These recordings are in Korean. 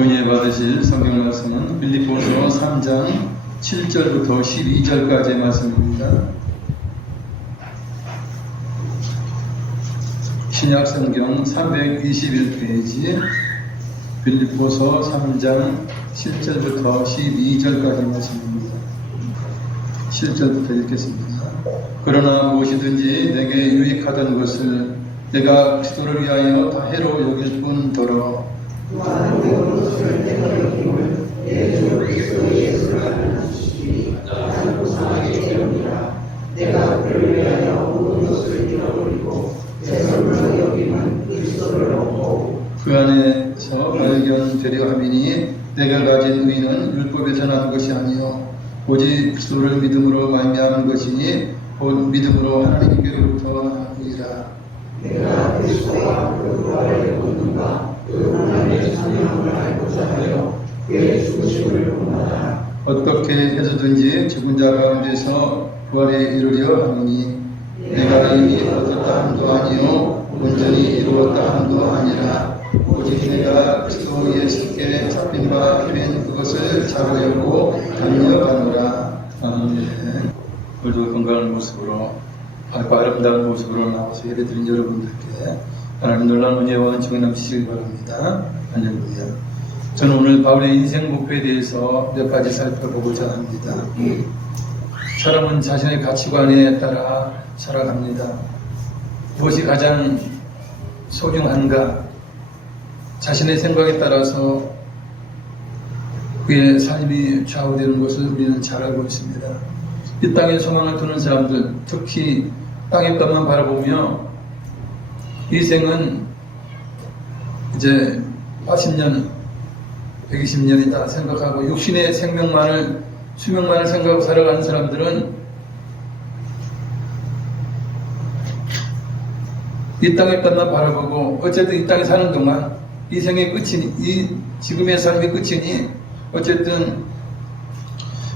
은혜 받으실 성경 말씀은 빌립보서 3장 7절부터 12절까지의 말씀입니다. 신약 성경 321페이지 빌립보서 3장 7절부터 12절까지 말씀입니다. 7절부터 읽겠습니다. 그러나 무엇이든지 내게 유익하던 것을 내가 그리스도를 위하여 다 해로 여길 뿐더러 많은 것을 내가 여김을 내 주 그리스도 예수를 알는 지식이 나를 고상하게 되었느니라. 내가 그를 위하여 모든 것을 잃어버리고 내 삶을 여김은 그리스도를 얻고 그 안에서 발견되려 함이니 내가 가진 의는 율법에서 난 것이 아니요 오직 그리스도를 믿음으로 말미암은 것이니 곧 믿음으로 하나님께로부터 나니라. 내가 그리스도와 그 부활의 본능과 그 하나님의 찬양을 알고자 하여 그의 죽으심을 본받아 어떻게 해서든지 죽은 자 가운데서 부활에 이르려 하노니 내가 이미 얻었다 함도 아니요 온전히 이루었다 함도 아니라 오직 내가 그리스도 예수께 잡힌 바 되는 그것을 잡으려고 달려가노라. 아멘. 오늘도 건강한 모습으로 밝고 아름다운 모습으로 나와서 예배드린 여러분들께 하나님 놀라운 은혜와 증인 넘치시길 바랍니다. 할렐루야. 저는 오늘 바울의 인생 목표에 대해서 몇 가지 살펴보고자 합니다. 사람은 자신의 가치관에 따라 살아갑니다. 무엇이 가장 소중한가? 자신의 생각에 따라서 그의 삶이 좌우되는 것을 우리는 잘 알고 있습니다. 이 땅에 소망을 두는 사람들, 특히 땅의 것만 바라보며 이 생은 이제 80년, 120년이다 생각하고 육신의 수명만을 생각하고 살아가는 사람들은 이 땅의 것만 바라보고 어쨌든 이 땅에 사는 동안 이 생의 끝이니, 이 지금의 삶의 끝이니 어쨌든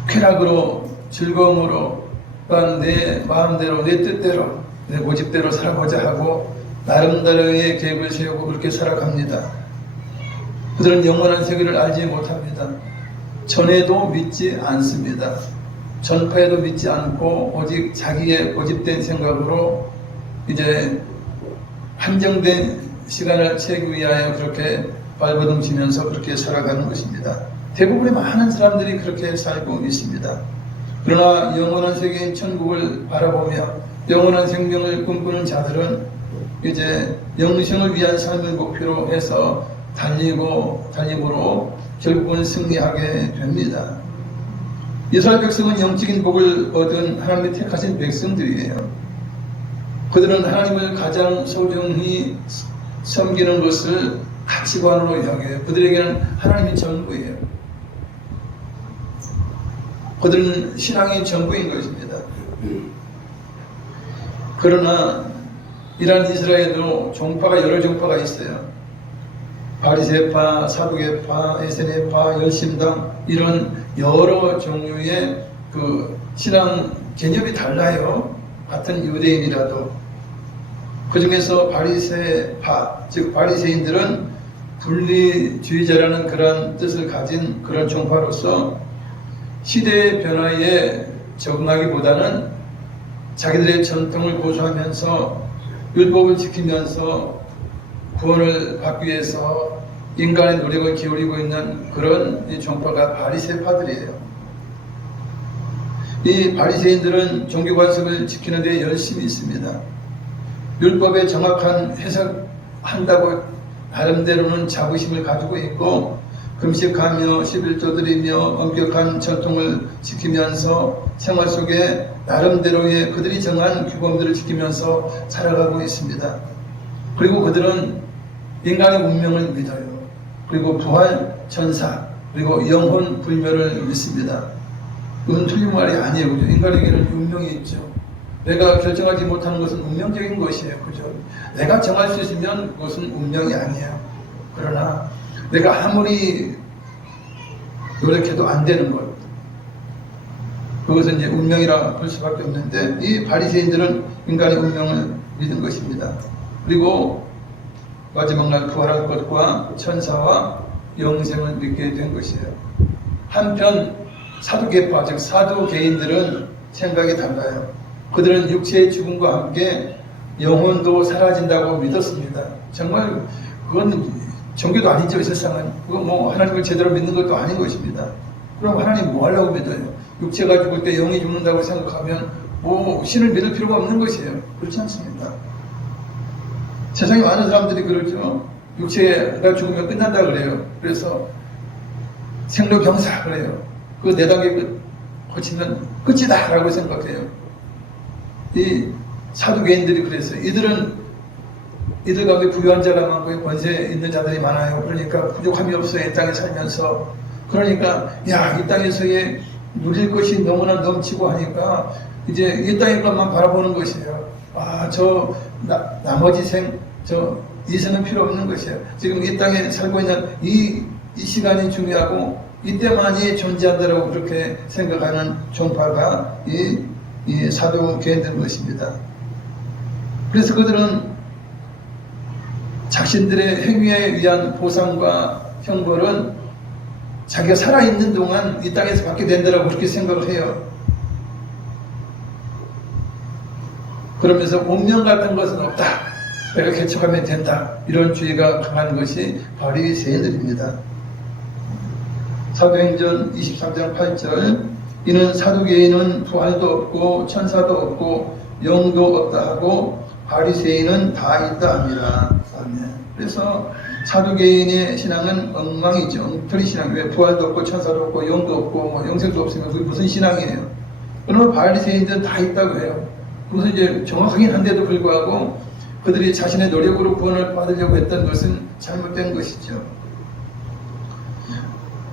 쾌락으로 즐거움으로 또한 내 마음대로 내 뜻대로 내 고집대로 살아보자 하고 나름대로의 계획을 세우고 그렇게 살아갑니다. 그들은 영원한 세계를 알지 못합니다. 전에도 믿지 않습니다. 전파에도 믿지 않고 오직 자기의 고집된 생각으로 이제 한정된 시간을 채우기 위하여 그렇게 발버둥치면서 그렇게 살아가는 것입니다. 대부분의 많은 사람들이 그렇게 살고 있습니다. 그러나 영원한 세계인 천국을 바라보며 영원한 생명을 꿈꾸는 자들은 이제 영생을 위한 삶을 목표로 해서 달림으로 결국은 승리하게 됩니다. 이스라엘 백성은 영적인 복을 얻은 하나님의 택하신 백성들이에요. 그들은 하나님을 가장 소중히 섬기는 것을 가치관으로 여겨요. 그들에게는 하나님이 전부예요. 그들은 신앙이 전부인 것입니다. 그러나 이란 이스라엘도 종파가 여러 종파가 있어요. 바리새파, 사두개파, 에세네파, 열심당 이런 여러 종류의 그 신앙 개념이 달라요. 같은 유대인이라도. 그 중에서 바리새파, 즉 바리새인들은 분리주의자라는 그런 뜻을 가진 그런 종파로서 시대의 변화에 적응하기보다는 자기들의 전통을 고수하면서 율법을 지키면서 구원을 받기 위해서 인간의 노력을 기울이고 있는 그런 종파가 바리새파들이에요. 이 바리새인들은 종교관습을 지키는 데 열심히 있습니다. 율법의 정확한 해석한다고 나름대로는 자부심을 가지고 있고 금식하며 11조 드리며 엄격한 전통을 지키면서 생활 속에 나름대로의 그들이 정한 규범들을 지키면서 살아가고 있습니다. 그리고 그들은 인간의 운명을 믿어요. 그리고 부활, 천사, 그리고 영혼 불멸을 믿습니다. 그건 틀린 말이 아니에요. 그죠? 인간에게는 운명이 있죠. 내가 결정하지 못하는 것은 운명적인 것이에요. 그죠? 내가 정할 수 있으면 그것은 운명이 아니에요. 그러나 내가 아무리 노력해도 안 되는 것, 그것은 이제 운명이라 볼 수밖에 없는데 이 바리새인들은 인간의 운명을 믿은 것입니다. 그리고 마지막 날 부활할 것과 천사와 영생을 믿게 된 것이에요. 한편 사두개파, 즉 사두개인들은 생각이 달라요. 그들은 육체의 죽음과 함께 영혼도 사라진다고 믿었습니다. 정말 그건 종교도 아니죠. 이 세상은. 그거 뭐 하나님을 제대로 믿는 것도 아닌 것입니다. 그럼 하나님 뭐 하려고 믿어요? 육체가 죽을 때 영이 죽는다고 생각하면 뭐 신을 믿을 필요가 없는 것이에요. 그렇지 않습니다. 세상에 많은 사람들이 그러죠. 육체가 죽으면 끝난다 그래요. 그래서 생로병사 그래요. 그 4단계 거치면 끝이다 라고 생각해요. 이 사두개인들이 그랬어요. 이들 가운데 부유한 자가 많고 권세 있는 자들이 많아요. 그러니까 부족함이 없어요. 이 땅에 살면서. 그러니까 야, 이 땅에서의 누릴 것이 너무나 넘치고 하니까 이제 이 땅의 것만 바라보는 것이에요. 아, 나머지 이 생은 필요 없는 것이에요. 지금 이 땅에 살고 있는 이 시간이 중요하고 이때만이 존재한다라고 그렇게 생각하는 종파가 이 사두개인들 것입니다. 그래서 그들은 자신들의 행위에 의한 보상과 형벌은 자기가 살아있는 동안 이 땅에서 받게 된다라고 그렇게 생각을 해요. 그러면서 운명 같은 것은 없다. 내가 개척하면 된다. 이런 주의가 강한 것이 바리새인들입니다. 사도행전 23장 8절 이는 사두개인은 부활도 없고 천사도 없고 영도 없다 하고 바리새인은 다 있다 합니다. 아멘. 그래서 사두개인의 신앙은 엉망이죠. 엉터리 신앙. 왜 부활도 없고 천사도 없고 영도 없고 뭐 영생도 없으면 그게 무슨 신앙이에요? 그러면 바리새인들은 다 있다고 해요. 그래서 이제 정확하긴 한데도 불구하고 그들이 자신의 노력으로 구원을 받으려고 했던 것은 잘못된 것이죠.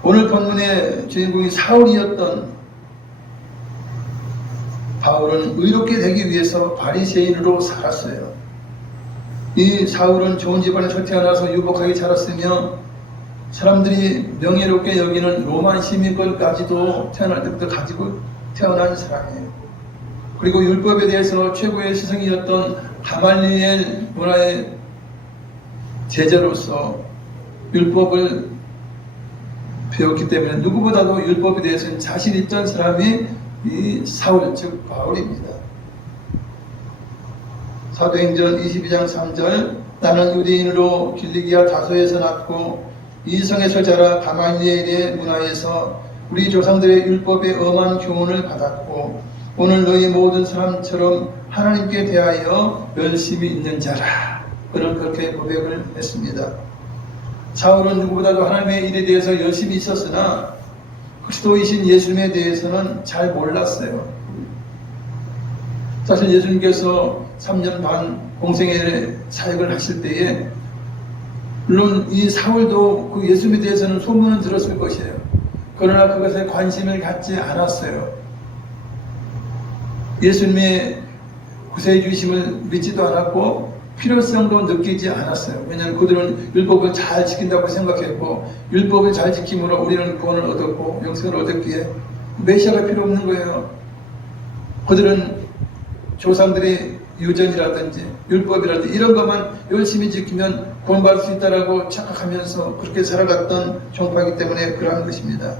오늘 본문의 주인공이 사울이었던 바울은 의롭게 되기 위해서 바리새인으로 살았어요. 이 사울은 좋은 집안에서 태어나서 유복하게 자랐으며 사람들이 명예롭게 여기는 로마 시민권까지도 태어날 때부터 가지고 태어난 사람이에요. 그리고 율법에 대해서 최고의 스승이었던 가말리엘 문화의 제자로서 율법을 배웠기 때문에 누구보다도 율법에 대해서는 자신 있던 사람이 이 사울, 즉 바울입니다. 사도행전 22장 3절 나는 유대인으로 길리기아 다소에서 낳고 이성에서 자라 가말리엘의 문화에서 우리 조상들의 율법의 엄한 교훈을 받았고 오늘 너희 모든 사람처럼 하나님께 대하여 열심히 있는 자라. 그는 그렇게 고백을 했습니다. 사울은 누구보다도 하나님의 일에 대해서 열심히 있었으나 그리스도이신 예수님에 대해서는 잘 몰랐어요. 사실 예수님께서 3년 반 공생의 사역을 하실 때에 물론 이 사울도 그 예수님에 대해서는 소문은 들었을 것이에요. 그러나 그것에 관심을 갖지 않았어요. 예수님의 구세해 주심을 믿지도 않았고 필요성도 느끼지 않았어요. 왜냐하면 그들은 율법을 잘 지킨다고 생각했고 율법을 잘 지킴으로 우리는 구원을 얻었고 영생을 얻었기에 메시아가 필요 없는 거예요. 그들은 조상들의 유전이라든지 율법이라든지 이런 것만 열심히 지키면 구원받을 수 있다라고 착각하면서 그렇게 살아갔던 종파이기 때문에 그러한 것입니다.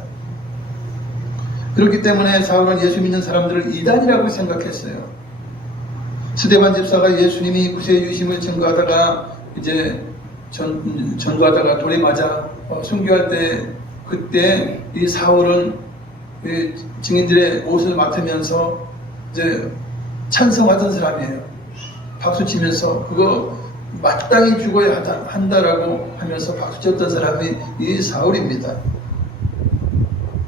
그렇기 때문에 사울은 예수 믿는 사람들을 이단이라고 생각했어요. 스데반 집사가 예수님이 구세해 주심을 증거하다가 이제 전도하다가 돌에 맞아 순교할 때 그때 이 사울은 이 증인들의 옷을 맡으면서 이제 찬성하던 사람이에요. 박수 치면서 그거 마땅히 죽어야 한다라고 하면서 박수 쳤던 사람이 이 사울입니다.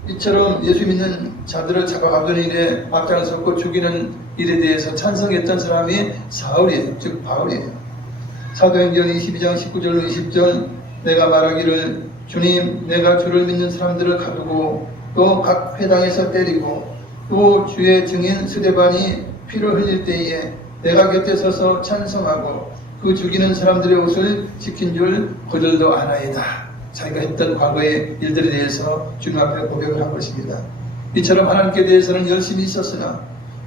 이처럼 예수 믿는 자들을 잡아가던 일에 앞장섰고 죽이는 일에 대해서 찬성했던 사람이 사울이에요. 즉 바울이에요. 사도행전 22장 19절로 20절 내가 말하기를 주님 내가 주를 믿는 사람들을 가두고 또 각 회당에서 때리고 또 주의 증인 스데반이 피를 흘릴 때에 내가 곁에 서서 찬성하고 그 죽이는 사람들의 옷을 지킨 줄 그들도 아나이다. 자기가 했던 과거의 일들에 대해서 주님 앞에 고백을 한 것입니다. 이처럼 하나님께 대해서는 열심히 있었으나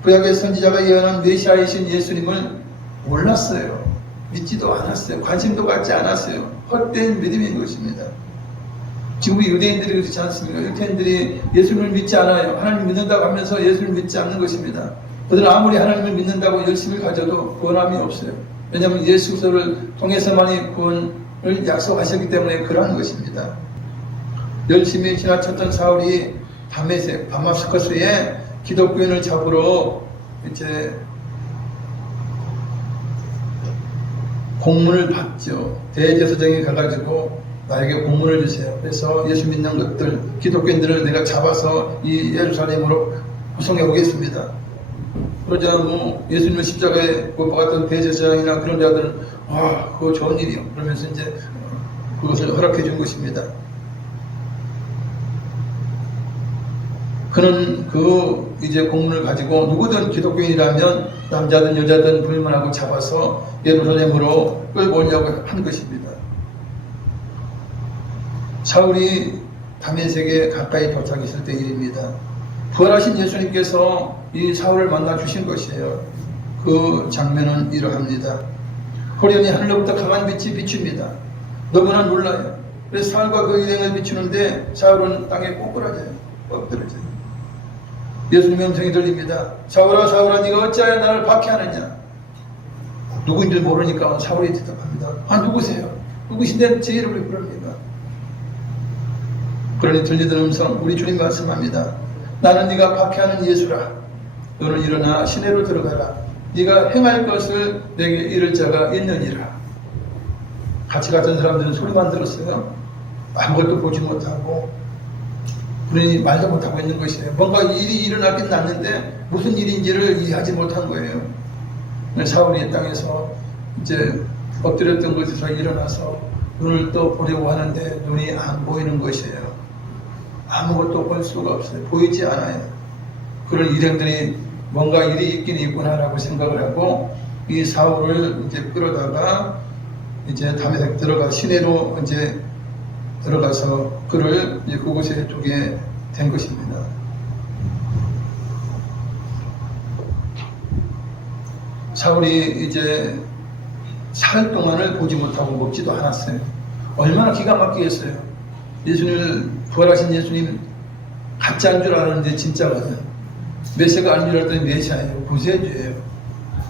구약의 선지자가 예언한 메시아이신 예수님을 몰랐어요. 믿지도 않았어요. 관심도 갖지 않았어요. 헛된 믿음인 것입니다. 지금 유대인들이 그렇지 않습니까? 유대인들이 예수님을 믿지 않아요. 하나님 믿는다고 하면서 예수님을 믿지 않는 것입니다. 그들은 아무리 하나님을 믿는다고 열심을 가져도 구원함이 없어요. 왜냐하면 예수를 통해서만이 구원을 약속하셨기 때문에 그러한 것입니다. 열심히 지나쳤던 사울이 다마스커스에 기독교인을 잡으러 이제 공문을 받죠. 대제사장이 가가지고 나에게 공문을 주세요. 그래서 예수 믿는 것들, 기독교인들을 내가 잡아서 이 예루살렘으로 구성해 오겠습니다. 그러자 뭐 예수님을 십자가에 못 박았던 대제사장이나 그런 자들은 그거 좋은 일이요. 그러면서 이제 그것을 허락해 준 것입니다. 그는 그 이제 공문을 가지고 누구든 기독교인이라면 남자든 여자든 불문하고 잡아서 예루살렘으로 끌고 오려고 한 것입니다. 사울이 다메섹에 가까이 도착했을 때 일입니다. 부활하신 예수님께서 이 사울을 만나 주신 것이에요. 그 장면은 이러합니다. 호련히 하늘로부터 강한 빛이 비춥니다. 너무나 놀라요. 그래서 사울과 그 일행을 비추는데 사울은 땅에 꼬꾸라져요. 엎드려져요. 예수님의 음성이 들립니다. 사울아 사울아 네가 어찌하여 나를 박해하느냐. 누구인지 모르니까 사울이 대답합니다. 누구세요? 누구신데 제 이름을 부릅니까? 그러니 들리던 음성 우리 주님 말씀합니다. 나는 네가 박해하는 예수라. 너는 일어나 시내로 들어가라. 네가 행할 것을 내게 이를 자가 있느니라. 같이 갔던 사람들은 소리만 들었어요. 아무것도 보지 못하고 그러니 말도 못하고 있는 것이에요. 뭔가 일이 일어나긴 났는데 무슨 일인지를 이해하지 못한 거예요. 사울이 땅에서 이제 엎드렸던 곳에서 일어나서 눈을 또 보려고 하는데 눈이 안 보이는 것이에요. 아무것도 볼 수가 없어요. 보이지 않아요. 그런 일행들이 뭔가 일이 있긴 있구나라고 생각을 하고 이 사울을 이제 끌어다가 이제 다메섹 들어가 시내로 이제 들어가서 그를 이제 그곳에 두게 된 것입니다. 사울이 이제 사흘 동안을 보지 못하고 먹지도 않았어요. 얼마나 기가 막히겠어요. 예수님을 부활하신 예수님 가짜인 줄 알았는데 진짜거든. 메시아가 아닌 줄 알았더니 메시아예요. 구세주예요.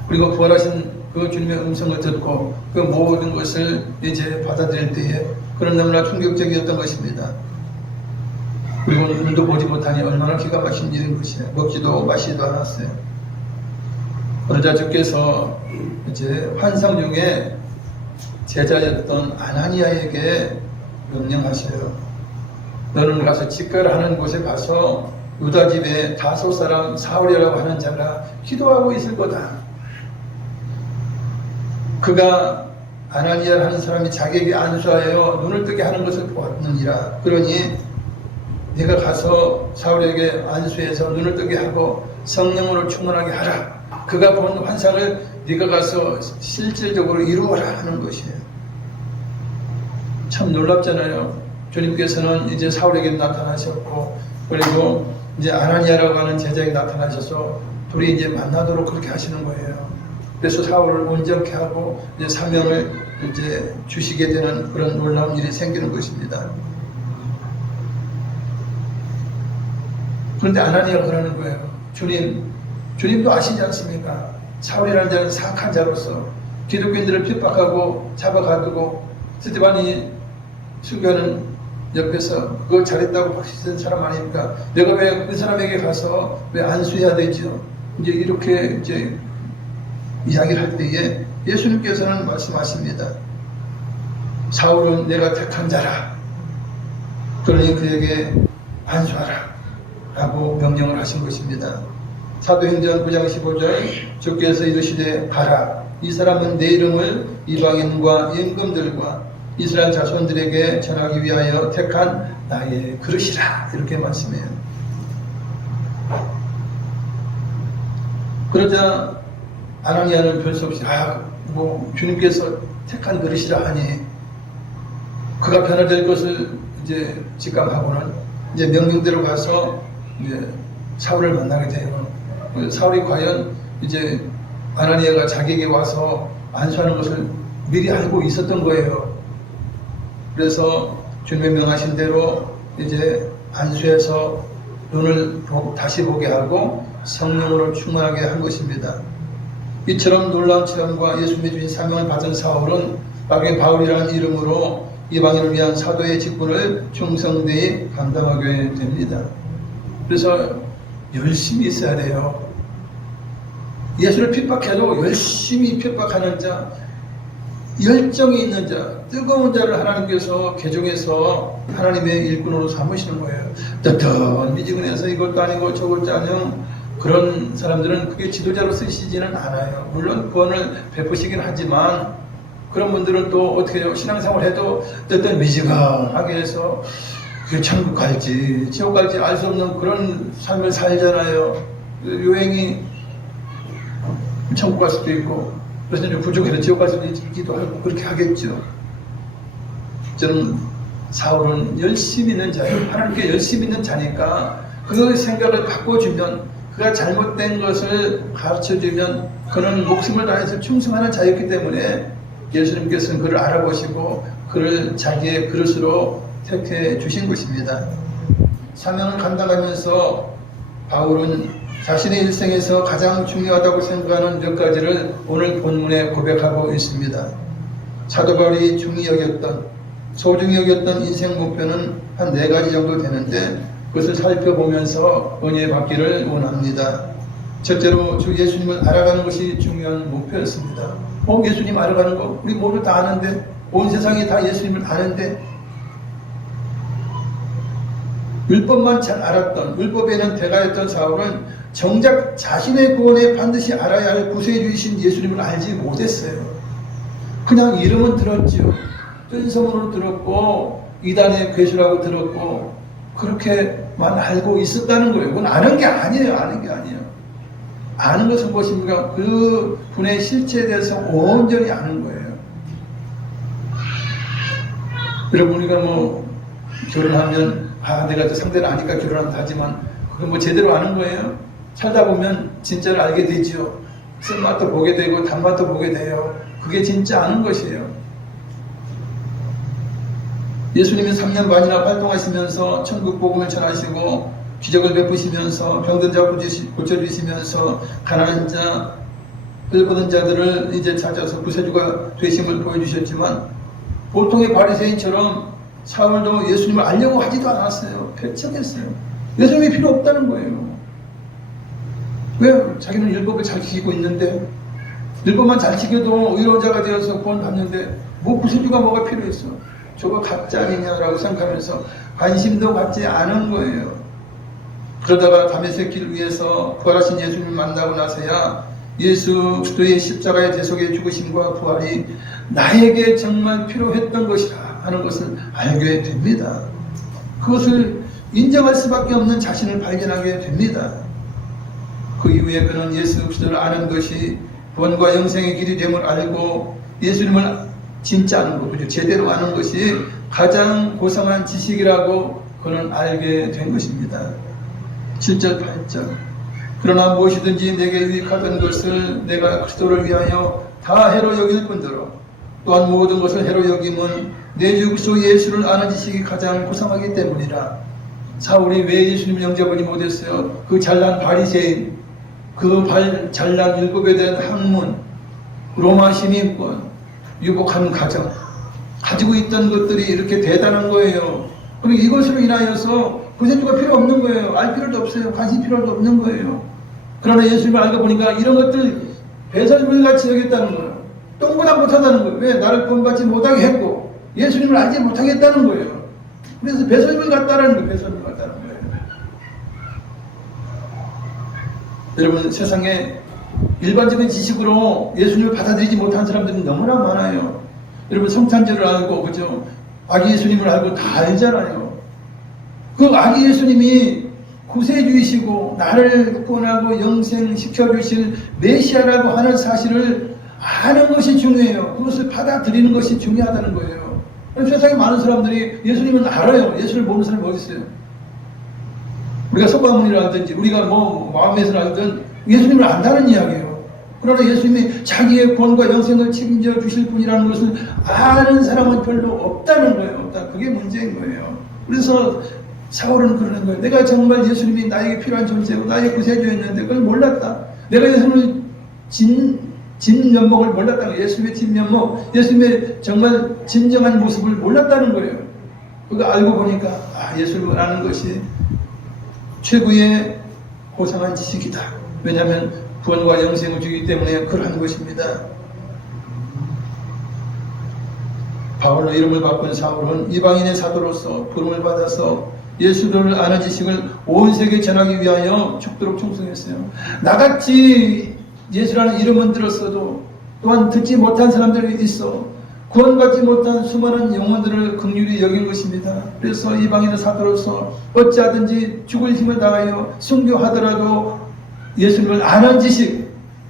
그리고 부활하신 그 주님의 음성을 듣고 그 모든 것을 이제 받아들일 때에 그런 너무나 충격적이었던 것입니다. 그리고 눈도 보지 못하니 얼마나 기가 막힌 일인 것이에요. 먹지도 마시지도 않았어요. 그러자 주께서 이제 환상 중에 제자였던 아나니아에게 명령하셔요. 너는 가서 직거하는 곳에 가서 유다 집에 다소 사람 사울이라고 하는 자가 기도하고 있을 거다. 그가 아나니아라는 사람이 자기에게 안수하여 눈을 뜨게 하는 것을 보았느니라. 그러니 네가 가서 사울에게 안수해서 눈을 뜨게 하고 성령으로 충만하게 하라. 그가 본 환상을 네가 가서 실질적으로 이루어라 하는 것이에요. 참 놀랍잖아요. 주님께서는 이제 사울에게 나타나셨고 그리고 이제 아나니아라고 하는 제자에게 나타나셔서 둘이 이제 만나도록 그렇게 하시는 거예요. 그래서 사울을 온전케 하고 이제 사명을 이제 주시게 되는 그런 놀라운 일이 생기는 것입니다. 그런데 아나니아가 그러는 거예요. 주님도 아시지 않습니까? 사울이라는 자는 사악한 자로서 기독교인들을 핍박하고 잡아가두고 스데반이 순교하는 옆에서 그걸 잘했다고 박수치는 사람 아닙니까? 내가 왜 그 사람에게 가서 왜 안수해야 되죠? 이제 이렇게 이제 이야기를 할 때에 예수님께서는 말씀하십니다. 사울은 내가 택한 자라. 그러니 그에게 안수하라. 라고 명령을 하신 것입니다. 사도행전 9장 15절 주께서 이르시되 가라. 이 사람은 내 이름을 이방인과 임금들과 이스라엘 자손들에게 전하기 위하여 택한 나의 그릇이라. 이렇게 말씀해요. 그러자 아나니아는 별 수 없이 주님께서 택한 그릇이라 하니 그가 변화될 것을 이제 직감하고는 이제 명령대로 가서 이제 사울을 만나게 돼요. 사울이 과연 이제 아나니아가 자기에게 와서 안수하는 것을 미리 알고 있었던 거예요. 그래서 주님의 명하신 대로 이제 안수해서 눈을 다시 보게 하고 성령으로 충만하게 한 것입니다. 이처럼 놀라운 체험과 예수님이 주신 사명을 받은 사울은 나중에 바울이라는 이름으로 이방인을 위한 사도의 직분을 충성되이 감당하게 됩니다. 그래서 열심히 있어야 돼요. 예수를 핍박해도 열심히 핍박하는 자, 열정이 있는 자, 뜨거운 자를 하나님께서 개종해서 하나님의 일꾼으로 삼으시는 거예요. 뜨뜻한 미지근해서 이것도 아니고 저것도 아니고 그런 사람들은 그게 지도자로 쓰시지는 않아요. 물론 구원을 베푸시긴 하지만 그런 분들은 또 어떻게 해요? 신앙생활 해도 뜨뜻한 미지근하게 해서 그게 천국 갈지 지옥 갈지 알 수 없는 그런 삶을 살잖아요. 요행이 천국 갈 수도 있고 그래서 좀 부족해서 지옥 갈 수도 있기도 하고 그렇게 하겠죠. 저는 사울은 열심히 있는 자예요. 하나님께 열심히 있는 자니까 그 생각을 바꿔주면 그가 잘못된 것을 가르쳐주면 그는 목숨을 다해서 충성하는 자였기 때문에 예수님께서는 그를 알아보시고 그를 자기의 그릇으로 택해 주신 것입니다. 사명을 감당하면서 바울은 자신의 일생에서 가장 중요하다고 생각하는 몇 가지를 오늘 본문에 고백하고 있습니다. 사도 바울이 소중히 여겼던 인생 목표는 한 4가지 정도 되는데 그것을 살펴보면서 은혜 받기를 원합니다. 첫째로 주 예수님을 알아가는 것이 중요한 목표였습니다. 예수님 알아가는 거 우리 모두 다 아는데 온 세상이 다 예수님을 아는데 율법만 잘 알았던 율법에는 대가였던 사울은 정작 자신의 구원에 반드시 알아야 할 구세주이신 예수님을 알지 못했어요. 그냥 이름은 들었죠. 뜬소문으로 들었고 이단의 괴수라고 들었고 그렇게만 알고 있었다는 거예요. 그건 아는 게 아니에요. 아는 것은 무엇입니까? 그 분의 실체에 대해서 온전히 아는 거예요. 여러분 우리가 결혼하면 내가 상대를 아니까 결혼한다 하지만 그건 제대로 아는 거예요? 살다 보면 진짜를 알게 되죠. 쓴맛도 보게 되고 단맛도 보게 돼요. 그게 진짜 아는 것이에요. 예수님이 3년 반이나 활동하시면서 천국 복음을 전하시고 기적을 베푸시면서 병든 자 고쳐주시면서 가난한 자, 헐벗은 자들을 이제 찾아서 구세주가 되심을 보여주셨지만 보통의 바리새인처럼 사울도 예수님을 알려고 하지도 않았어요. 배척했어요. 예수님이 필요 없다는 거예요. 왜? 자기는 율법을 잘 지키고 있는데 율법만 잘 지켜도 의로운 자가 되어서 구원 받는데 구세주가 뭐가 필요했어? 저거 가짜 아니냐라고 생각하면서 관심도 갖지 않은 거예요. 그러다가 다메섹 길 위에서 부활하신 예수님을 만나고 나서야 예수 그리스도의 십자가의 대속의 죽으심과 부활이 나에게 정말 필요했던 것이라 하는 것을 알게 됩니다. 그것을 인정할 수밖에 없는 자신을 발견하게 됩니다. 그 이후에 그는 예수 그리스도를 아는 것이 구원과 영생의 길이 됨을 알고 예수님을 진짜 아는 것, 그죠? 제대로 아는 것이 가장 고상한 지식이라고 그는 알게 된 것입니다. 7절 8절 그러나 무엇이든지 내게 유익하던 것을 내가 그리스도를 위하여 다 해로 여길 뿐더러 또한 모든 것을 해로 여김은 내 주 그리스도 예수를 아는 지식이 가장 고상하기 때문이라. 사울이 왜 예수님을 영접하지 못했어요? 그 잘난 바리새인, 그 잘난 율법에 대한 학문, 로마 시민권, 유복한 가정 가지고 있던 것들이 이렇게 대단한 거예요. 그리고 이것으로 인하여서 구세주가 필요 없는 거예요. 알 필요도 없어요. 관심 필요도 없는 거예요. 그러나 예수님을 알고 보니까 이런 것들 배설물 같이 여겼다는 거예요. 똥보다 못하다는 거예요. 왜? 나를 구원받지 못하게 했고 예수님을 알지 못하겠다는 거예요. 그래서 배설물 같다는 거예요. 배설물 같다는 거예요. 여러분 세상에 일반적인 지식으로 예수님을 받아들이지 못한 사람들이 너무나 많아요. 여러분 성탄절을 알고 그죠? 아기 예수님을 알고 다 알잖아요. 그 아기 예수님이 구세주이시고 나를 구원하고 영생시켜주실 메시아라고 하는 사실을 아는 것이 중요해요. 그것을 받아들이는 것이 중요하다는 거예요. 세상에 많은 사람들이 예수님은 알아요. 예수를 모르는 사람이 어디 있어요? 우리가 석가모니를 알든지 우리가 마음에서 알든 예수님을 안다는 이야기예요. 그러나 예수님이 자기의 구원과 영생을 책임져 주실 분이라는 것을 아는 사람은 별로 없다는 거예요. 없다. 그게 문제인 거예요. 그래서 사울은 그러는 거예요. 내가 정말 예수님이 나에게 필요한 존재고 나의 구세주였는데 그걸 몰랐다. 내가 예수님을 진면목을 몰랐다는 거예요. 예수님의 진면목, 예수님의 정말 진정한 모습을 몰랐다는 거예요. 그거 알고 보니까 예수님을 아는 것이 최고의 고상한 지식이다. 왜냐하면 구원과 영생을 주기 때문에 그러한 것입니다. 바울로 이름을 바꾼 사울은 이방인의 사도로서 부름을 받아서 예수를 아는 지식을 온 세계에 전하기 위하여 죽도록 충성했어요. 나같이 예수라는 이름은 들었어도 또한 듣지 못한 사람들이 있어 구원받지 못한 수많은 영혼들을 긍휼히 여긴 것입니다. 그래서 이방인의 사도로서 어찌하든지 죽을 힘을 다하여 순교하더라도 예수님을 아는 지식,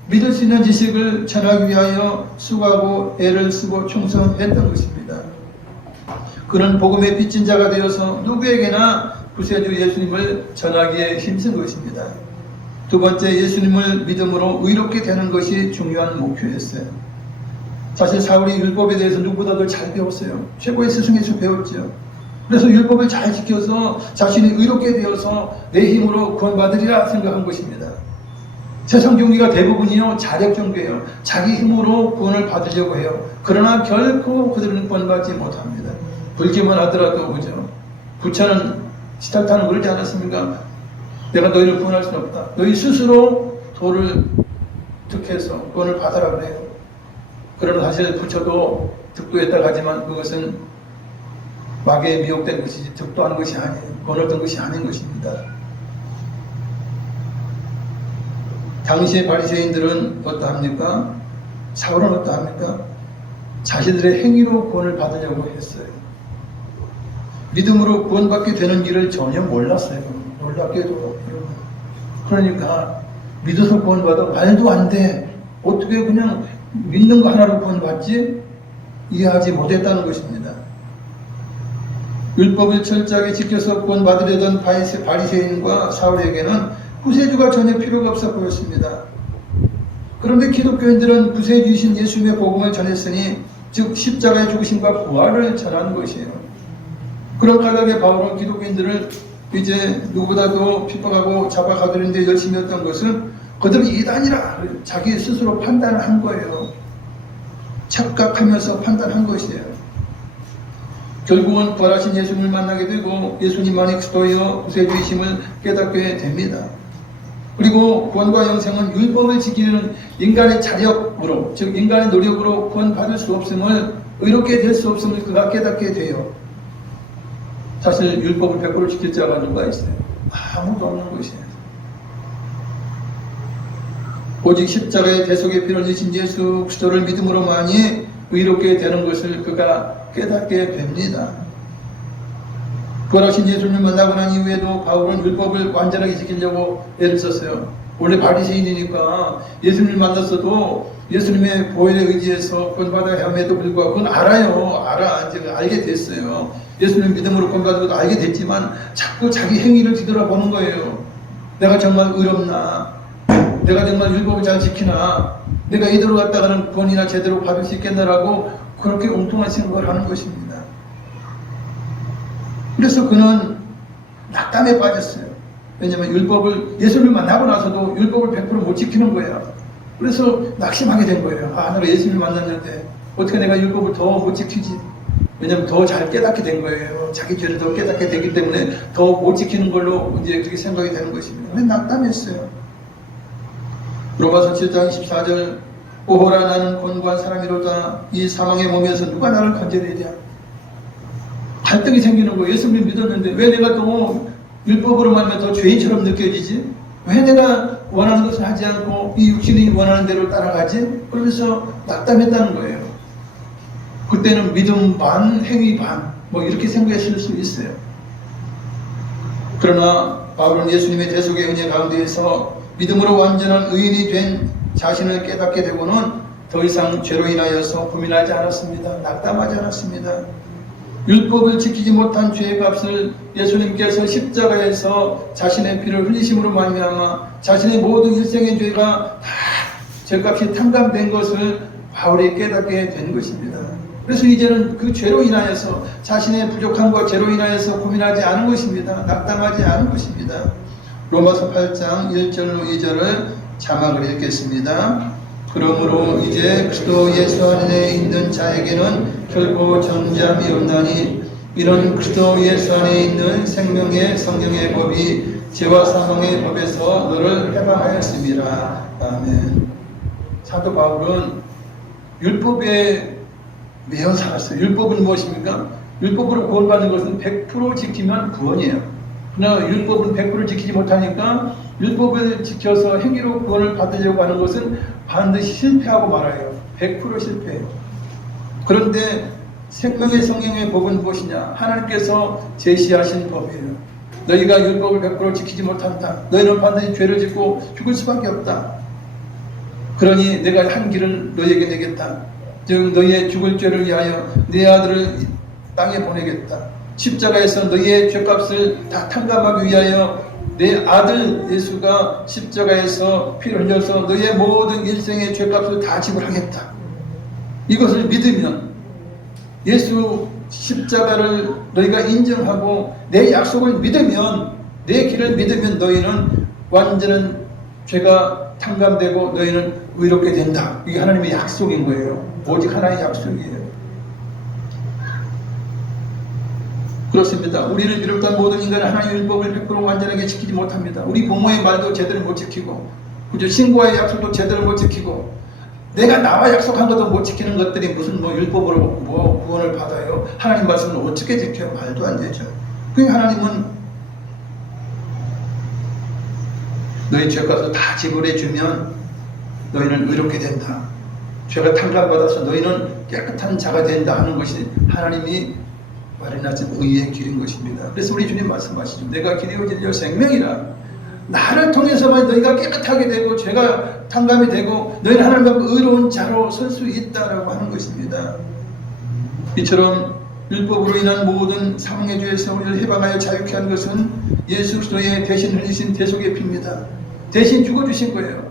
믿을 수 있는 지식을 전하기 위하여 수고하고 애를 쓰고 충성했던 것입니다. 그는 복음의 빚진 자가 되어서 누구에게나 구세주 예수님을 전하기에 힘쓴 것입니다. 두 번째, 예수님을 믿음으로 의롭게 되는 것이 중요한 목표였어요. 사실 사울이 율법에 대해서 누구보다도 잘 배웠어요. 최고의 스승에서 배웠죠. 그래서 율법을 잘 지켜서 자신이 의롭게 되어서 내 힘으로 구원받으리라 생각한 것입니다. 세상 종교가 대부분이요 자력 종교예요. 자기 힘으로 구원을 받으려고 해요. 그러나 결코 그들은 구원받지 못합니다. 불교만 하더라도 그죠. 부처는 시탈타는 그러지 않았습니까? 내가 너희를 구원할 수는 없다. 너희 스스로 도를 득해서 구원을 받아라 그래요. 그러나 사실 부처도 득도했다고 하지만 그것은 마귀에 미혹된 것이지 득도하는 것이 아니에요. 구원 얻은 것이 아닌 것입니다. 당시의 바리새인들은 어떠합니까? 사울은 어떠합니까? 자신들의 행위로 구원을 받으려고 했어요. 믿음으로 구원받게 되는 길을 전혀 몰랐어요. 놀랍게도. 그러니까 믿어서 구원받아 말도 안 돼. 어떻게 그냥 믿는 거 하나로 구원받지? 이해하지 못했다는 것입니다. 율법을 철저하게 지켜서 구원받으려던 바리새인과 사울에게는 구세주가 전혀 필요가 없어 보였습니다. 그런데 기독교인들은 구세주이신 예수님의 복음을 전했으니 즉 십자가의 죽으심과 부활을 전하는 것이에요. 그런 까닭에 바울은 기독교인들을 이제 누구보다도 핍박하고 잡아가두는데 열심히 했던 것은 그들은 이단이라 자기 스스로 판단을 한 거예요. 착각하면서 판단한 것이에요. 결국은 부활하신 예수님을 만나게 되고 예수님만이 그리스도여 구세주이심을 깨닫게 됩니다. 그리고 구원과 영생은 율법을 지키는 인간의 자력으로, 즉 인간의 노력으로 구원받을 수 없음을, 의롭게 될 수 없음을 그가 깨닫게 돼요. 사실 율법을 100% 지킬 자가 누가 있어요? 아무도 없는 것이에요. 오직 십자가의 대속의 피를 흘리신 예수 그리스도를 믿음으로만이 의롭게 되는 것을 그가 깨닫게 됩니다. 부활하신 예수님을 만나고 난 이후에도 바울은 율법을 완전하게 지키려고 애를 썼어요. 원래 바리새인이니까 예수님을 만났어도 예수님의 보혈에 의지해서 구원받아야 함에도 불구하고 그건 알아. 이제 알게 됐어요. 예수님 믿음으로 구원받은 것도 알게 됐지만 자꾸 자기 행위를 뒤돌아보는 거예요. 내가 정말 의롭나? 내가 정말 율법을 잘 지키나? 내가 이대로 갔다가는 구원이나 제대로 받을 수 있겠나라고 그렇게 엉뚱한 생각을 하는 것입니다. 그래서 그는 낙담에 빠졌어요. 왜냐하면 예수님을 만나고 나서도 율법을 100% 못 지키는 거야. 그래서 낙심하게 된 거예요. 내가 예수님을 만났는데 어떻게 내가 율법을 더 못 지키지? 왜냐하면 더 잘 깨닫게 된 거예요. 자기 죄를 더 깨닫게 되기 때문에 더 못 지키는 걸로 이제 그렇게 생각이 되는 것입니다. 그래서 낙담했어요. 로마서 7장 14절 오호라 나는 곤고한 사람이로다. 이 사망의 몸에서 누가 나를 건져내랴. 갈등이 생기는 거예요. 예수님을 믿었는데 왜 내가 또 율법으로 말하면 더 죄인처럼 느껴지지? 왜 내가 원하는 것을 하지 않고 이 육신이 원하는 대로 따라가지? 그러면서 낙담했다는 거예요. 그때는 믿음 반, 행위 반, 이렇게 생각했을 수 있어요. 그러나 바울은 예수님의 대속의 은혜 가운데에서 믿음으로 완전한 의인이 된 자신을 깨닫게 되고는 더 이상 죄로 인하여서 고민하지 않았습니다. 낙담하지 않았습니다. 율법을 지키지 못한 죄의 값을 예수님께서 십자가에서 자신의 피를 흘리심으로 말미암아 자신의 모든 일생의 죄가 다 죄값이 탕감된 것을 바울이 깨닫게 된 것입니다. 그래서 이제는 그 죄로 인하여서 자신의 부족함과 죄로 인하여서 고민하지 않은 것입니다. 낙담하지 않은 것입니다. 로마서 8장 1절로 2절을 자막을 읽겠습니다. 그러므로 이제 그리스도 예수 안에 있는 자에게는 결코 정죄함이 없나니 이런 그리스도 예수 안에 있는 생명의 성령의 법이 죄와 사망의 법에서 너를 해방하였습니다. 아멘. 사도 바울은 율법에 매여 살았어요. 율법은 무엇입니까? 율법으로 구원받는 것은 100% 지키면 구원이에요. 그러나 율법은 100% 지키지 못하니까 율법을 지켜서 행위로 구원을 받으려고 하는 것은 반드시 실패하고 말아요. 100% 실패해요. 그런데 생명의 성령의 법은 무엇이냐? 하나님께서 제시하신 법이에요. 너희가 율법을 100% 지키지 못한다. 너희는 반드시 죄를 짓고 죽을 수밖에 없다. 그러니 내가 한 길을 너희에게 내겠다. 즉 너희의 죽을 죄를 위하여 내 아들을 땅에 보내겠다. 십자가에서 너희의 죄값을 다 탕감하기 위하여 내 아들 예수가 십자가에서 피를 흘려서 너희의 모든 일생의 죄값을 다 지불하겠다. 이것을 믿으면 예수 십자가를 너희가 인정하고 내 약속을 믿으면 내 길을 믿으면 너희는 완전한 죄가 탕감되고 너희는 의롭게 된다. 이게 하나님의 약속인 거예요. 오직 하나의 약속이에요. 그렇습니다. 우리를 비롯한 모든 인간은 하나님의 율법을 100% 완전하게 지키지 못합니다. 우리 부모의 말도 제대로 못 지키고, 그죠? 신과의 약속도 제대로 못 지키고, 내가 나와 약속한 것도 못 지키는 것들이 무슨 율법으로 구원을 받아요? 하나님 말씀을 어떻게 지켜요? 말도 안 되죠. 그러니까 하나님은 너희 죄값을 다 지불해 주면 너희는 의롭게 된다. 죄가 탕감받아서 너희는 깨끗한 자가 된다 하는 것이 하나님이 마련하신 의의 길인 것입니다. 그래서 우리 주님 말씀하시죠. 내가 길이요 진리요 생명이라. 나를 통해서만 너희가 깨끗하게 되고 죄가 탕감이 되고 너희는 하나님 앞에 의로운 자로 설 수 있다라고 하는 것입니다. 이처럼 율법으로 인한 모든 사망의 죄에서 우리를 해방하여 자유케 한 것은 예수 그리스도의 대신 흘리신 대속의 피입니다. 대신 죽어주신 거예요.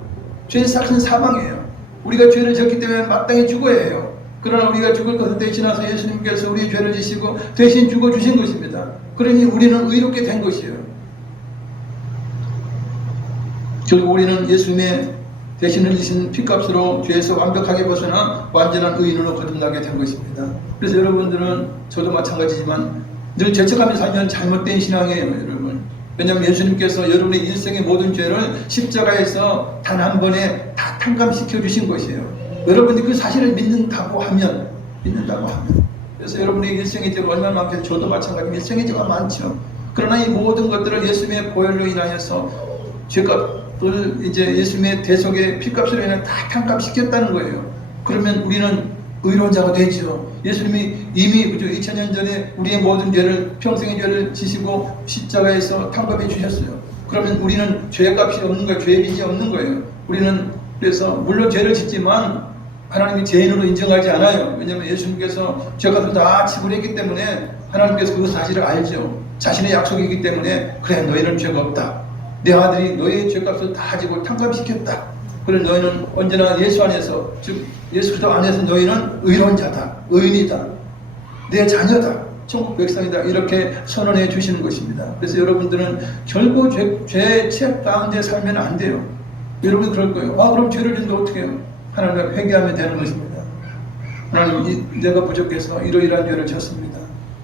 죄의 삭은 사망이에요. 우리가 죄를 졌기 때문에 마땅히 죽어야 해요. 그러나 우리가 죽을 것을 대신하서 예수님께서 우리의 죄를 지시고 대신 죽어주신 것입니다. 그러니 우리는 의롭게 된 것이에요. 결국 우리는 예수님의 대신 흘리신 피값으로 죄에서 완벽하게 벗어나 완전한 의인으로 거듭나게 된 것입니다. 그래서 여러분들은 저도 마찬가지지만 늘 죄책감이 살면 잘못된 신앙이에요, 여러분. 왜냐하면 예수님께서 여러분의 일생의 모든 죄를 십자가에서 단 한 번에 다 탕감시켜 주신 것이에요. 여러분이 그 사실을 믿는다고 하면 그래서 여러분의 일생의 죄가 얼마나 많겠어요. 저도 마찬가지로 일생의 죄가 많죠. 그러나 이 모든 것들을 예수님의 보혈로 인하여서 죄값을 이제 예수님의 대속의 피값으로 인해 다 탕감시켰다는 거예요. 그러면 우리는 의로운 자가 되죠. 예수님이 이미 그죠 2000년 전에 우리의 모든 죄를 평생의 죄를 지시고 십자가에서 탕감해 주셨어요. 그러면 우리는 죄값이 없는 거예요. 죄빚이 없는 거예요. 우리는 그래서 물론 죄를 짓지만 하나님이 죄인으로 인정하지 않아요. 왜냐하면 예수님께서 죄값을 다 지불했기 때문에 하나님께서 그 사실을 알죠. 자신의 약속이기 때문에 그래 너희는 죄가 없다. 내 아들이 너희의 죄값을 다 지고 탕감시켰다. 그래 너희는 언제나 예수 안에서 즉 예수 그리스도 안에서 너희는 의로운 자다. 의인이다. 내 자녀다. 천국 백성이다. 이렇게 선언해 주시는 것입니다. 그래서 여러분들은 결코 죄책 가운데 살면 안 돼요. 여러분 그럴 거예요. 그럼 죄를 짓는데 어떻게 해요? 하나님 앞에 회개하면 되는 것입니다. 하나님 내가 부족해서 이러이러한 죄를 졌습니다.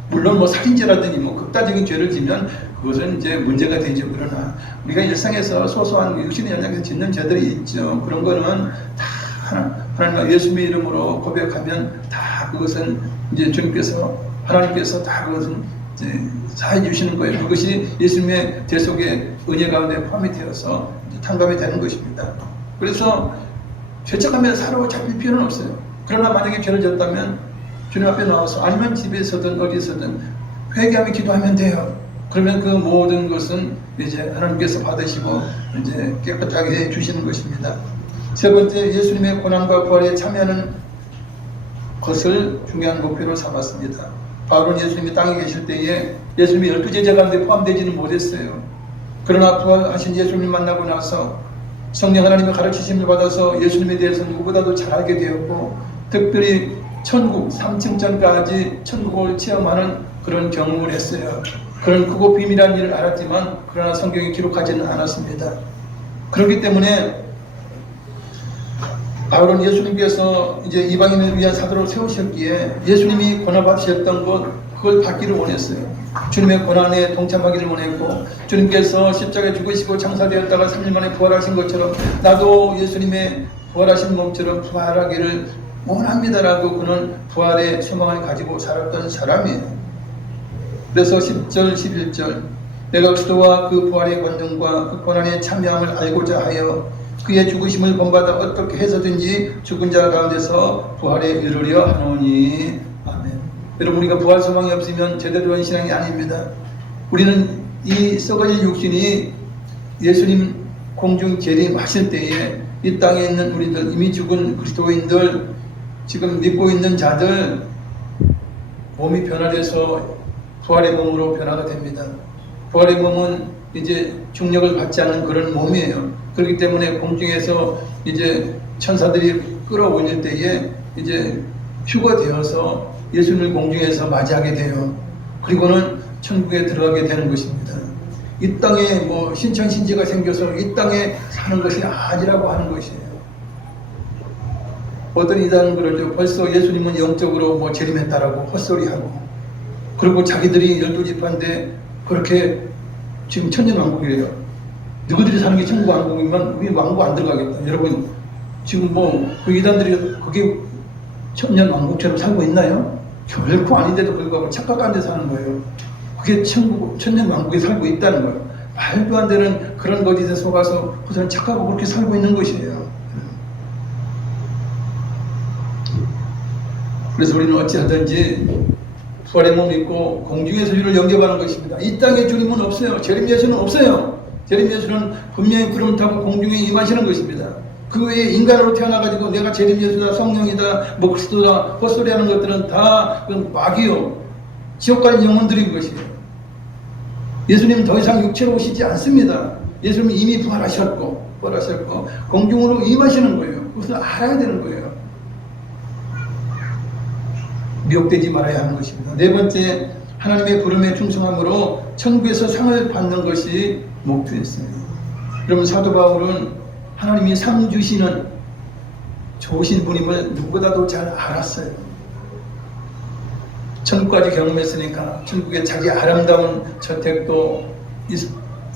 물론 살인죄라든지 극단적인 죄를 지면 그것은 이제 문제가 되죠. 그러나 우리가 일상에서 소소한 육신의 연약에서 짓는 죄들이 있죠. 그런 거는 다 하나님과 예수님의 이름으로 고백하면 다 그것은 이제 주님께서 하나님께서 다 그것은 이제 사해 주시는 거예요. 그것이 예수님의 대속의 은혜 가운데 포함이 되어서 탕감이 되는 것입니다. 그래서 죄책감에 사로잡힐 필요는 없어요. 그러나 만약에 죄를 졌다면 주님 앞에 나와서 아니면 집에서든 어디서든 회개하며 기도하면 돼요. 그러면 그 모든 것은 이제 하나님께서 받으시고 이제 깨끗하게 해 주시는 것입니다. 세 번째, 예수님의 고난과 부활에 참여하는 것을 중요한 목표로 삼았습니다. 바울은 예수님이 땅에 계실 때에 예수님이 12제자 가운데 포함되지는 못했어요. 그러나 부활하신 예수님 만나고 나서 성령 하나님의 가르치심을 받아서 예수님에 대해서 누구보다도 잘 알게 되었고, 특별히 천국 3층전까지 천국을 체험하는 그런 경험을 했어요. 그런 크고 비밀한 일을 알았지만 그러나 성경에 기록하지는 않았습니다. 그렇기 때문에 바울은 예수님께서 이제 이방인을 위한 사도를 세우셨기에 예수님이 고난받으셨던 것, 그걸 받기를 원했어요. 주님의 고난에 동참하기를 원했고, 주님께서 십자가에 죽으시고 장사되었다가 3일 만에 부활하신 것처럼 나도 예수님의 부활하신 몸처럼 부활하기를 원합니다라고 그는 부활의 소망을 가지고 살았던 사람이에요. 그래서 10절 11절 내가 그리스도와 그 부활의 권능과 그 고난에 참여함을 알고자 하여 그의 죽으심을 본받아 어떻게 해서든지 죽은 자 가운데서 부활에 이르려 하노니. 아멘. 여러분, 우리가 부활 소망이 없으면 제대로 된 신앙이 아닙니다. 우리는 이 썩어질 육신이 예수님 공중 재림하실 때에 이 땅에 있는 우리들, 이미 죽은 그리스도인들, 지금 믿고 있는 자들 몸이 변화돼서 부활의 몸으로 변화가 됩니다. 부활의 몸은 이제 중력을 받지 않는 그런 몸이에요. 그렇기 때문에 공중에서 이제 천사들이 끌어올릴 때에 이제 휴거되어서 예수님을 공중에서 맞이하게 돼요. 그리고는 천국에 들어가게 되는 것입니다. 이 땅에 뭐 신천신지가 생겨서 이 땅에 사는 것이 아니라고 하는 것이에요. 어떤 이단은 그러죠. 벌써 예수님은 영적으로 뭐 재림했다라고 헛소리하고, 그리고 자기들이 12지파인데 그렇게 지금 천년왕국이래요. 너희들이 사는 게 천국 왕국이면 우리 왕국 안 들어가겠다. 여러분, 지금 뭐 그 이단들이 그게 천년 왕국처럼 살고 있나요? 결코 아닌데도 불구하고 착각한 데 사는 거예요. 그게 천년 왕국에 살고 있다는 거예요. 말도 안 되는 그런 거짓에 속아서 우선 착각하고 그렇게 살고 있는 것이에요. 그래서 우리는 어찌하든지 부활의 몸을 입고 공중의 소유를 영접하는 것입니다. 이 땅에 주님은 없어요. 재림 예수는 없어요. 재림 예수는 분명히 구름 타고 공중에 임하시는 것입니다. 그 외에 인간으로 태어나가지고 내가 재림 예수다, 성령이다, 뭐 그리스도다 헛소리하는 것들은 다 마귀요, 지옥 갈 영혼들인 것이에요. 예수님은 더 이상 육체로 오시지 않습니다. 예수님은 이미 부활하셨고 공중으로 임하시는 거예요. 그것을 알아야 되는 거예요. 미혹되지 말아야 하는 것입니다. 네 번째, 하나님의 부름에 충성함으로 천국에서 상을 받는 것이 목표였습니다. 그러면 사도 바울은 하나님이 상 주시는 좋으신 분임을 누구보다도 잘 알았어요. 천국까지 경험했으니까 천국에 자기 아름다운 저택도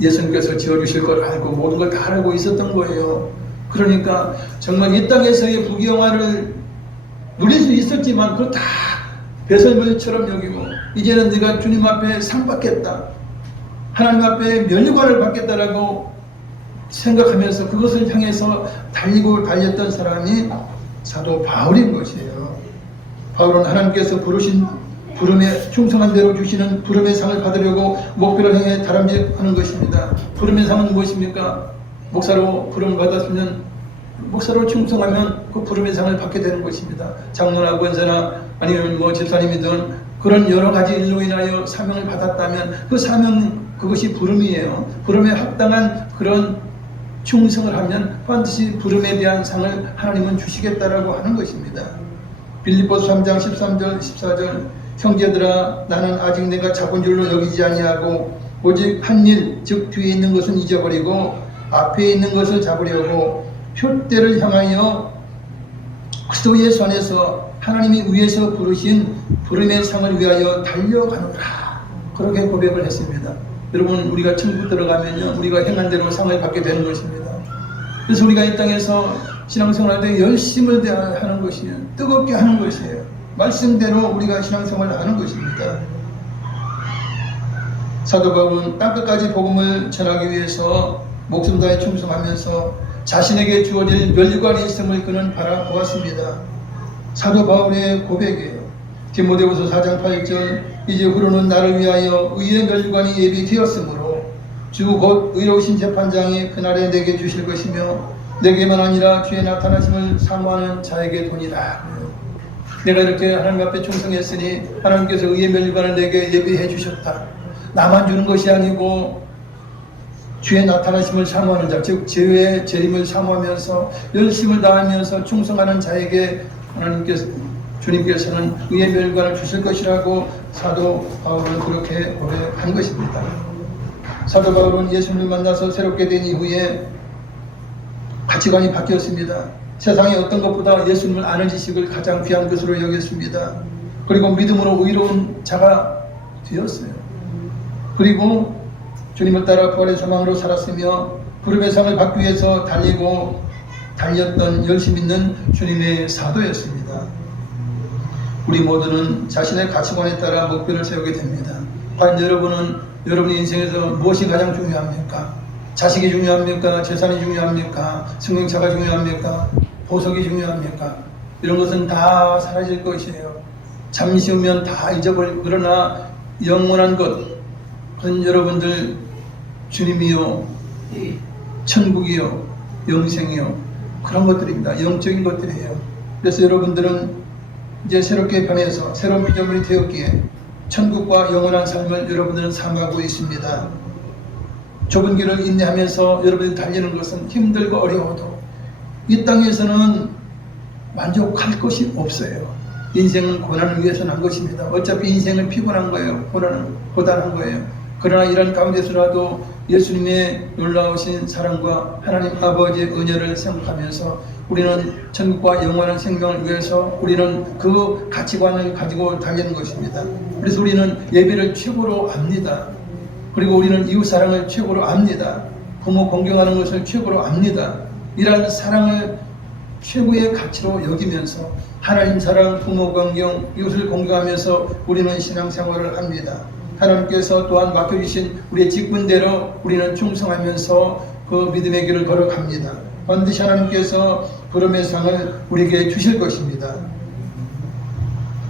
예수님께서 지어주실 걸 알고 모든 걸 다 알고 있었던 거예요. 그러니까 정말 이 땅에서의 부귀영화를 누릴 수 있었지만 그걸 다 배설물처럼 여기고, 이제는 내가 주님 앞에 상 받겠다, 하나님 앞에 면류관을 받겠다라고 생각하면서 그것을 향해서 달렸던 사람이 사도 바울인 것이에요. 바울은 하나님께서 부르신 부름에 충성한 대로 주시는 부름의 상을 받으려고 목표를 향해 다람쥐하는 것입니다. 부름의 상은 무엇입니까? 목사로 부름을 받았으면 목사로 충성하면 그 부름의 상을 받게 되는 것입니다. 장로나 권사나 아니면 뭐 집사님이든 그런 여러 가지 일로 인하여 사명을 받았다면 그 사명, 그것이 부름이에요. 부름에 합당한 그런 충성을 하면 반드시 부름에 대한 상을 하나님은 주시겠다라고 하는 것입니다. 빌립보서 3장 13절 14절 형제들아, 나는 아직 내가 잡은 줄로 여기지 아니하고 오직 한 일, 즉 뒤에 있는 것은 잊어버리고 앞에 있는 것을 잡으려고 표대를 향하여 그리스도 예수 안에서 하나님이 위에서 부르신 부름의 상을 위하여 달려가노라. 그렇게 고백을 했습니다. 여러분, 우리가 천국 들어가면요, 우리가 행한 대로 상을 받게 되는 것입니다. 그래서 우리가 이 땅에서 신앙생활할 때 열심을 하는 것이에요. 뜨겁게 하는 것이에요. 말씀대로 우리가 신앙생활을 하는 것입니다. 사도 바울은 땅끝까지 복음을 전하기 위해서 목숨 다해 충성하면서 자신에게 주어질 면류관의 있음을 그는 바라보았습니다. 사도 바울의 고백이에요. 디모데후서 4장 8절 이제 후로는 나를 위하여 의의 면류관이 예비되었으므로 주 곧 의로우신 재판장이 그날에 내게 주실 것이며 내게만 아니라 주의 나타나심을 사모하는 자에게 도니라. 내가 이렇게 하나님 앞에 충성했으니 하나님께서 의의 면류관을 내게 예비해 주셨다. 나만 주는 것이 아니고 주의 나타나심을 사모하는 자, 즉 죄의 재림을 사모하면서 열심을 다하면서 충성하는 자에게 주님께서는 의의 멸관을 주실 것이라고 사도 바울은 그렇게 고백한 것입니다. 사도 바울은 예수님을 만나서 새롭게 된 이후에 가치관이 바뀌었습니다. 세상의 어떤 것보다 예수님을 아는 지식을 가장 귀한 것으로 여겼습니다. 그리고 믿음으로 의로운 자가 되었어요. 그리고 주님을 따라 부활의 소망으로 살았으며 부름의 상을 받기 위해서 달렸던 열심 있는 주님의 사도였습니다. 우리 모두는 자신의 가치관에 따라 목표를 세우게 됩니다. 과연 여러분은 여러분의 인생에서 무엇이 가장 중요합니까? 자식이 중요합니까? 재산이 중요합니까? 승용차가 중요합니까? 보석이 중요합니까? 이런 것은 다 사라질 것이에요. 잠시 후면 다 잊어버릴. 그러나 영원한 것, 그건 여러분들 주님이요, 천국이요, 영생이요, 그런 것들입니다. 영적인 것들이에요. 그래서 여러분들은 이제 새롭게 변해서 새로운 피조물이 되었기에 천국과 영원한 삶을 여러분들은 삼가고 있습니다. 좁은 길을 인내하면서 여러분이 달리는 것은 힘들고 어려워도 이 땅에서는 만족할 것이 없어요. 인생은 고난을 위해서 난 것입니다. 어차피 인생은 피곤한 거예요. 고단한 거예요. 그러나 이런 가운데서라도 예수님의 놀라우신 사랑과 하나님 아버지의 은혜를 생각하면서 우리는 천국과 영원한 생명을 위해서 우리는 그 가치관을 가지고 달리는 것입니다. 그래서 우리는 예배를 최고로 압니다. 그리고 우리는 이웃사랑을 최고로 압니다. 부모 공경하는 것을 최고로 압니다. 이러한 사랑을 최고의 가치로 여기면서 하나님 사랑, 부모 공경, 이웃을 공경하면서 우리는 신앙생활을 합니다. 하나님께서 또한 맡겨주신 우리의 직분대로 우리는 충성하면서 그 믿음의 길을 걸어갑니다. 반드시 하나님께서 부름의 상을 우리에게 주실 것입니다.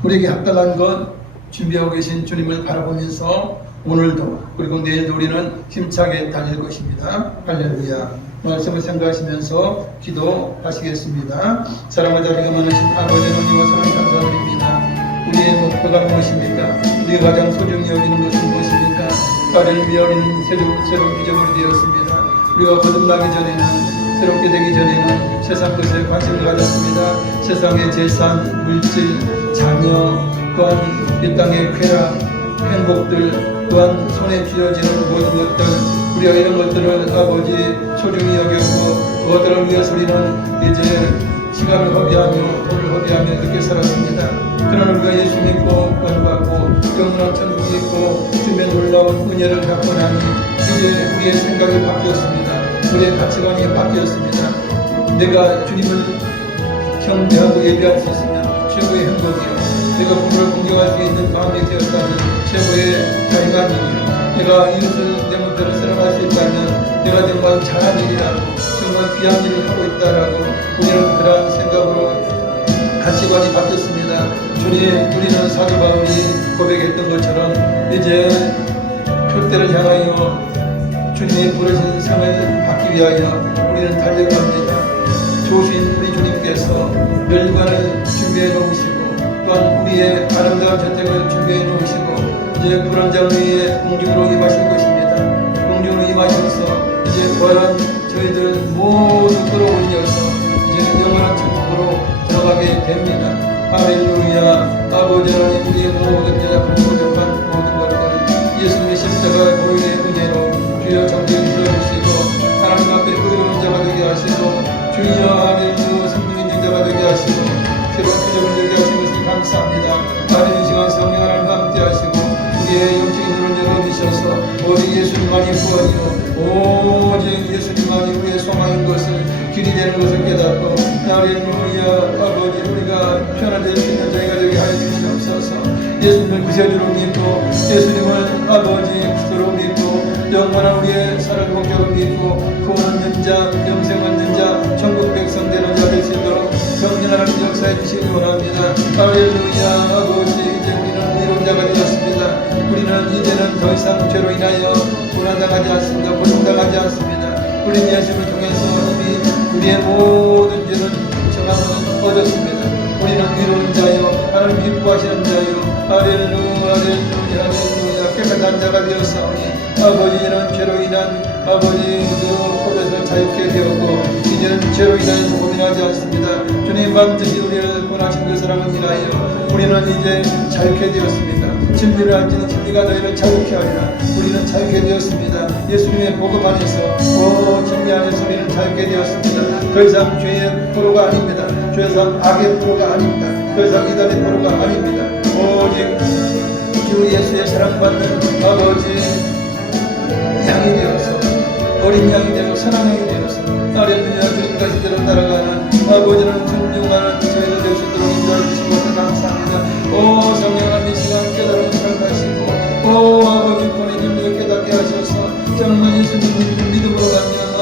우리에게 합당한 것 준비하고 계신 주님을 바라보면서 오늘도 그리고 내일도 우리는 힘차게 달릴 것입니다. 할렐루야. 말씀을 생각하시면서 기도하시겠습니다. 사랑과 자비가 많으신 아버지 하나님과 사랑 감사드립니다. 우리의 목표가 무엇입니까? 우리가 가장 소중히 여기는 것은 무엇입니까? 빠른 미어리는 새로운 피조물이 되었습니다. 우리가 거듭나기 전에는, 새롭게 되기 전에는 세상 것에 관심을 가졌습니다. 세상의 재산, 물질, 자녀, 또한 이 땅의 쾌락, 행복들, 또한 손에 쥐어지는 모든 것들, 우리가 이런 것들을 아버지 소중히 여겼고 그것들을 위해서 우리는 이제 시간을 허비하며 돈을 허비하며 그렇게 살았습니다. 그러나 우리가 예수 믿고 구원받고 영원한 천국이 있고 주님의 놀라운 은혜를 갖고 나니 이제 우리의 생각이 바뀌었습니다. 우리의 가치관이 바뀌었습니다. 내가 주님을 경배하고 예배할 수 있으면 최고의 행복이요, 내가 부모를 공경할 수 있는 마음이 되었다면 최고의 자유만이요, 내가 이웃을 내 몸대로 사랑할 수 있다면 내가 정말 잘한 일이라고, 정말 귀한 일을 하고 있다라고 우리는 그러한 생각으로 가치관이 바뀌었습니다. 우리는 사도 바울이 고백했던 것처럼 이제 표대를 향하여 주님의 부르신 상을 받기 위하여 우리는 달려갑니다. 좋으신 우리 주님께서 멸관을 준비해 놓으시고 또한 우리의 아름다운 저택을 준비해 놓으시고 이제 불안장 위에 공중으로 임하실 것입니다. 공중으로 임하셔서 이제 부활한 저희들 모두 끌어올려서 이제 영원한 천국으로 들어가게 됩니다. 할렐루야. 아버지 하나님, 우리의 모든 연약한 부족한 모든 것들을 예수님의 십자가의 보혈의 은혜로 주여 정죄해 주시고 하나님 앞에 의로운 자가 되게 하시고 주여 할렐루야 생명 있는 자가 되게 하시고 새로운 표정을 되게 하신 것을 감사합니다. 하나님 시간 성령 하나님 함께 하시고 우리의 영적인 눈을 열어주셔서 오직 예수님만이 구원이요 오직 예수님만이 우리의 소망인 것을, 길이 되는 것을 깨닫고 할렐루야. 아버지 우리가 편안될 수 있는 저희가 되게 하여 주시옵소서. 예수님을 구세주로 믿고 예수님을 아버지 구주로 믿고 영원한 우리의 살을 목적으로 믿고 구원 얻는 자, 영생 얻는 자, 천국 백성 되는 자 될 수 있도록 성령 하나님 역사해 주시기 원합니다. 할렐루야. 아버지 이제 우리는 의로운 자가 되었습니다. 우리는 이제는 더 이상 죄로 인하여 고난당하지 않습니다. 고통당하지 않습니다. 우리 예수님을 통해서 이미 우리의 모든 죄는 정함을 얻었습니다. 우리는 의로운 자요 하나님 기뻐하시는 자요 할렐루야 할렐루야 할렐루야 깨끗한 자가 되었사오니 아버지는 죄로 인한 아버지 그 법에서 자유케 되었고 이제는 죄로 인하여서 고민하지 않습니다. 주님 반드시 우리를 구원하신 그 사랑을 인하여 우리는 이제 자유케 되었습니다. 진리를 알지는 진리가 너희를 자유케 하리라. 우리는 자유케 되었습니다. 예수님의 복음 안에서 진리 안에서 우리는 자유케 되었습니다. 더 이상 죄의 포로가 아닙니다. 더 이상 악의 포로가 아닙니다. 더 이상 이단의 포로가 아닙니다. 오직 주 예수의 사랑받는 아버지 양이 되어서 어린 양이 되어 선한 양이 되어서 할렐루야 주님까지 대로 따라가는 아버지는 존중하는 저희를 될 수 있도록 인도해주신 것을 감사합니다. 오 성령님 이 시간 깨달음을 살가시고 오 아버지 보내주님을 깨닫게 하셔서 저는 예수님을 믿음으로 가면